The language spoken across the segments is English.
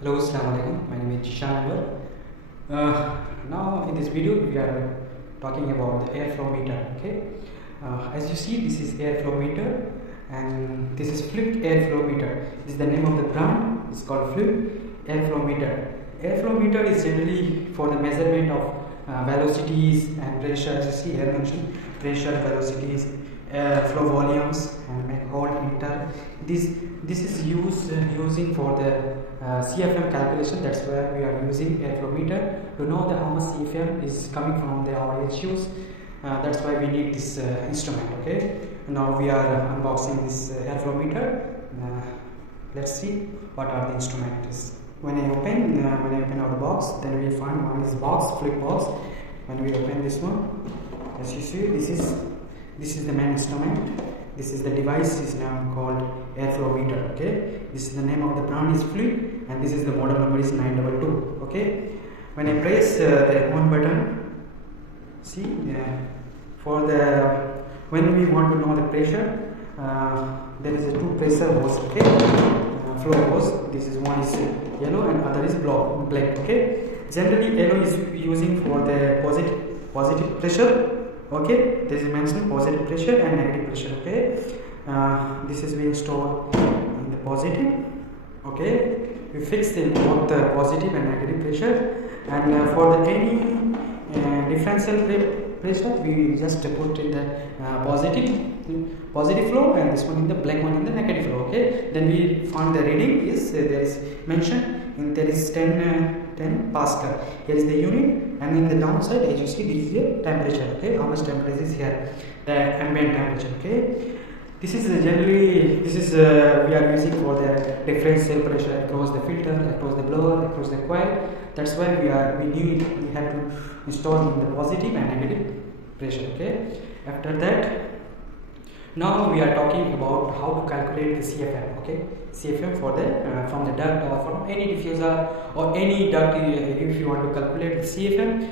Hello, Assalamu alaikum. My name is Jishan. Now in this video we are talking about the airflow meter. Okay, as you see, this is airflow meter, and this is Fluke airflow meter. This is the name of the brand. It's called Fluke airflow meter. Airflow meter is generally for the measurement of velocities and pressure. As you see here mentioned, pressure, velocities, flow volumes, and whole meter. This is using for the CFM calculation. That's why we are using airflow meter to know how much CFM is coming from our HUs. That's why we need this instrument. Okay. Now we are unboxing this airflow meter. Let's see what are the instruments. When I open our box, then we find one is box, Fluke box. When we open this one, as you see, this is the main instrument. This is the device is now called airflow meter. Okay, this is the name of the brand is Fluke, and this is the model number is 922. Okay, when I press the on button, see for the when we want to know the pressure, there is a two pressure hose. Okay, flow hose. This is one is yellow and other is black. Okay, generally yellow is using for the positive pressure. Okay, this is mentioned positive pressure and negative pressure. Okay, this is being stored in the positive. Okay, we fix both the positive and negative pressure, and for the any differential pressure we just put in the positive flow, and this one in the black one in the negative flow. Okay, then we found the reading is there is mentioned in there is 10 Pascal. Here is the unit, and in the downside as you see this is the temperature. Okay, how much temperature is here, the ambient temperature. Okay, this is generally we are using for the differential pressure across the filter, across the blower, across the coil. That's why we have to install in the positive and negative pressure. Okay, after that now we are talking about how to calculate the CFM. Okay, CFM for the from the duct or from any diffuser or any duct. If you want to calculate the CFM,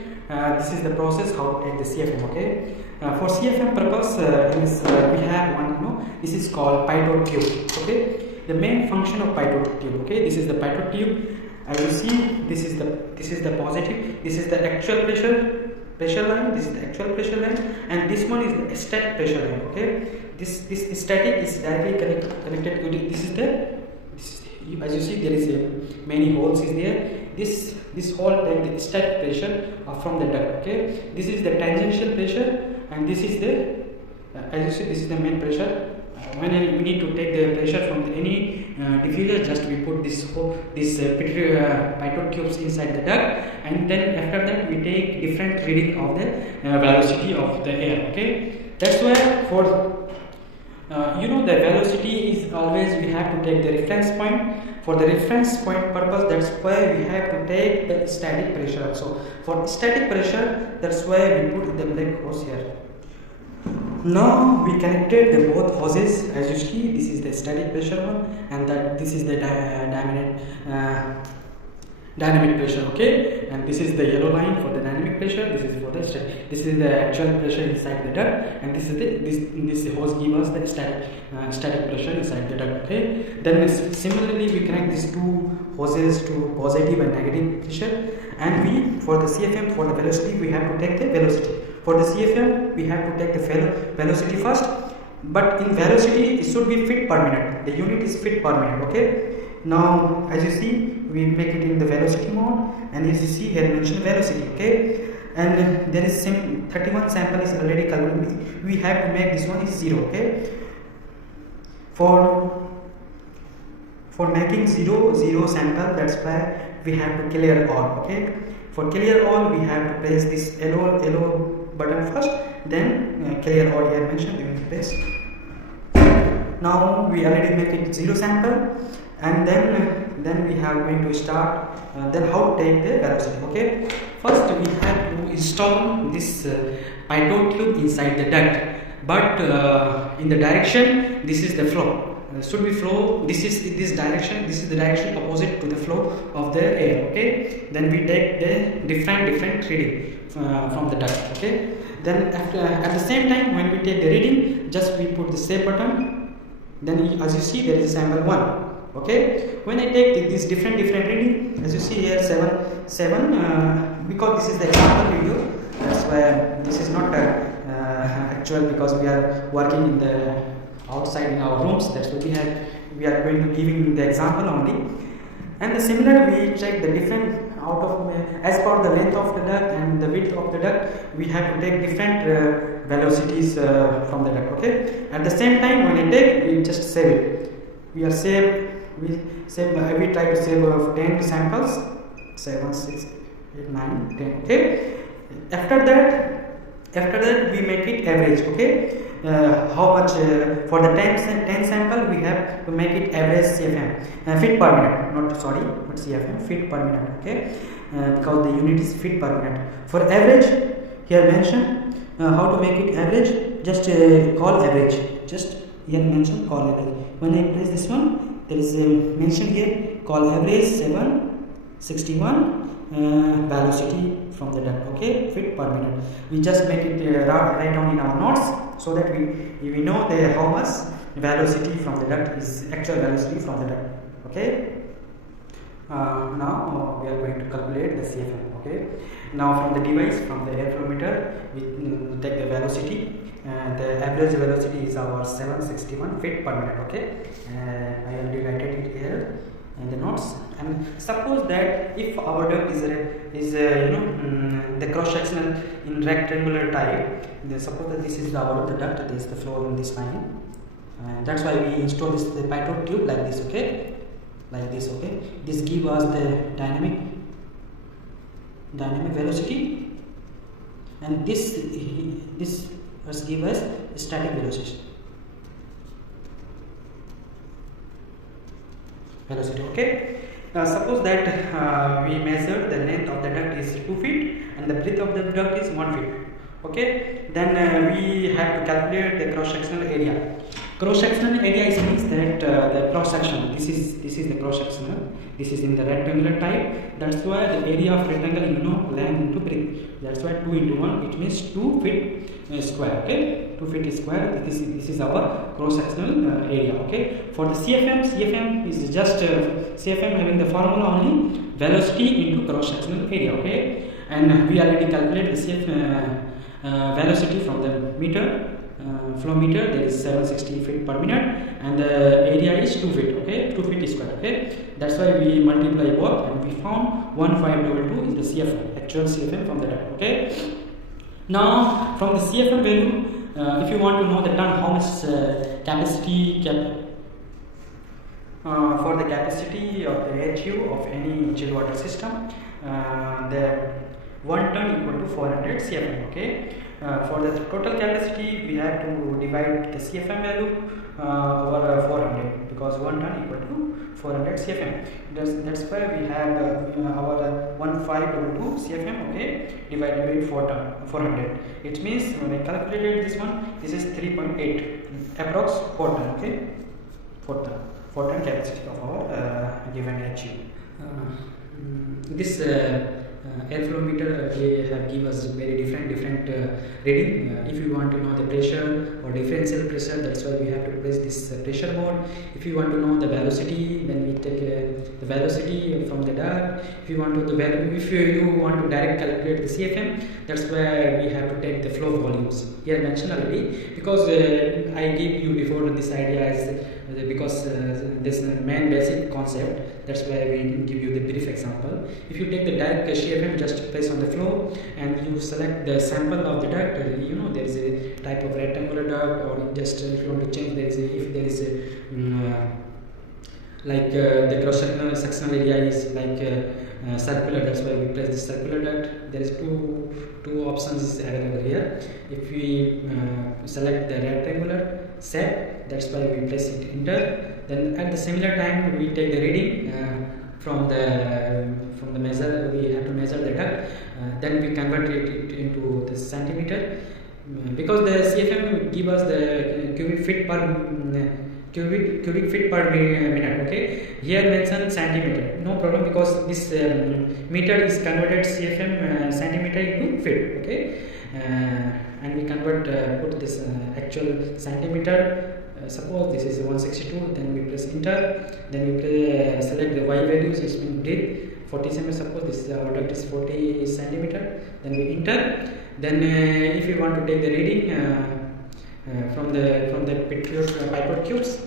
this is the process how to take the CFM. Okay, for CFM purpose, we have one. This is called pitot tube. Okay, the main function of pitot tube. Okay, this is the pitot tube. As you see, this is the positive. This is the actual pressure line. This is the actual pressure line, and this one is the static pressure line. Okay, this static is directly connected to this. As you see, there is many holes is there. This hole take the static pressure from the duct. Okay, this is the tangential pressure, and this is the as you see, this is the main pressure. When we need to take the pressure from any diffuser, just we put this pitot tubes inside the duct, and then after that we take different reading of the velocity of the air. Okay, that's why for the velocity is always we have to take the reference point. For the reference point purpose, that's why we have to take the static pressure. So for static pressure, that's why we put the black hose here. Now we connected the both hoses. As you see, this is the static pressure one, and this is the dynamic pressure. Okay, and this is the yellow line for the dynamic pressure. This is for the this is the actual pressure inside the duct, and this is this hose gives us the static pressure inside the duct. Okay, then similarly we connect these two hoses to positive and negative pressure, and we for the CFM for the velocity we have to take the velocity. For the CFM, we have to take the velocity first, but in velocity it should be feet per minute. The unit is feet per minute. Okay. Now, as you see, we make it in the velocity mode, and as you see here mentioned velocity. Okay, and there is 31 sample is already calculated. We have to make this one is 0. Okay, for making 0 sample, that's why we have to clear all. Okay, for clear all, we have to press this yellow button first, then clear all here mentioned. We will press. Now we already make it 0 sample, and then we have going to start. Then how to take the velocity. Okay, first we have to install this pitot tube inside the duct, but in the direction this is the flow. Should be flow. This is this direction. This is the direction opposite to the flow of the air. Okay. Then we take the different reading from the duct. Okay. Then at the same time when we take the reading, just we put the save button. Then as you see there is a sample 1. Okay, when I take this different reading, 7 because this is the example video, that's why this is not actual, because we are working in the outside in our rooms, that's why we are going to giving the example only. And the similar, we check the different out of as per the length of the duct and the width of the duct, we have to take different velocities from the duct. Okay, at the same time when I take, we just save it. We try to save 10 samples, 7, 6, 8, 9, 10. Okay, after that we make it average. Okay, how much for the 10 sample we have to make it average CFM, feet per minute, not CFM, feet per minute. Okay, because the unit is feet per minute. For average, here mention how to make it average, just call average, just here mention call average. When I press this one, there is a mention here call average 761 velocity from the duct. Okay, feet per minute. We just make it write down in our notes, so that we know the how much velocity from the duct is actual velocity from the duct. Okay, now we are going to calculate the CFM. Okay, now from the device, from the airflow meter, we take the velocity. The average velocity is our 761 feet per minute. Okay, I already write it here in the notes. And suppose that if our duct is the cross sectional in rectangular type, suppose that this is the duct, this is the flow in this line, and that's why we install this the pitot tube like this. Okay, like this. Okay, this give us the dynamic velocity, and this must give us static velocity. Okay, suppose that we measure the length of the duct is 2 feet and the breadth of the duct is 1 feet. Okay, then we have to calculate the cross sectional area. Cross sectional area means that the cross section, this is the cross sectional, this is in the rectangular type, that's why the area of rectangle length into breadth, that's why 2 into 1, it means 2 feet square. Okay, 2 feet square, this is our cross sectional area. Okay, for the CFM is just CFM having the formula only velocity into cross sectional area. Okay, and we already calculate the CFM velocity from the meter, flow meter, that is 760 feet per minute, and the area is 2 feet. Okay, 2 feet square. Okay, that's why we multiply both and we found 1522 is the CFM, actual CFM from the duct. Okay, now from the CFM value, if you want to know the ton how much capacity for the capacity of the HU of any chilled water system, the 1 ton equal to 400 CFM. Okay, for the total capacity we have to divide the CFM value over 400, because 1 ton equal to 400 CFM. That's why we have our 1522 CFM. Okay, divided by 400. It means when I calculated this one, this is 3.8 approx 4 ton. Okay, 4 ton capacity of our given HU. This airflow meter have give us very different reading. If you want to know the pressure or differential pressure, that's why we have to press this pressure mode. If you want to know the velocity, then we take the velocity from the duct. If you want to if you want to direct calculate the CFM, that's why we have to take the flow volumes. Here mentioned already, because I gave you before this idea is because this main basic concept. That's why we give you the brief example. If you take the direct CFM, just press on the flow and you select the sample of the duct. There is a type of rectangular duct, or just if you want to change, if there is the cross sectional area is like circular, that's why we press the circular duct. There is two options available here. If we select the rectangular shape, that's why we press it enter. Then at the similar time we take the reading from the measure. We have to measure the duct. Then we convert it into the centimeter, because the CFM give us the cubic feet per minute. Okay, here mention centimeter, no problem, because this meter is converted CFM centimeter into feet. Okay, and we convert put this actual centimeter suppose this is 162, then we press enter, then we select the y values, it's been breathe 40 cm. Suppose this is our duct is 40 centimeter, then we enter. Then if you want to take the reading from the pivot tubes,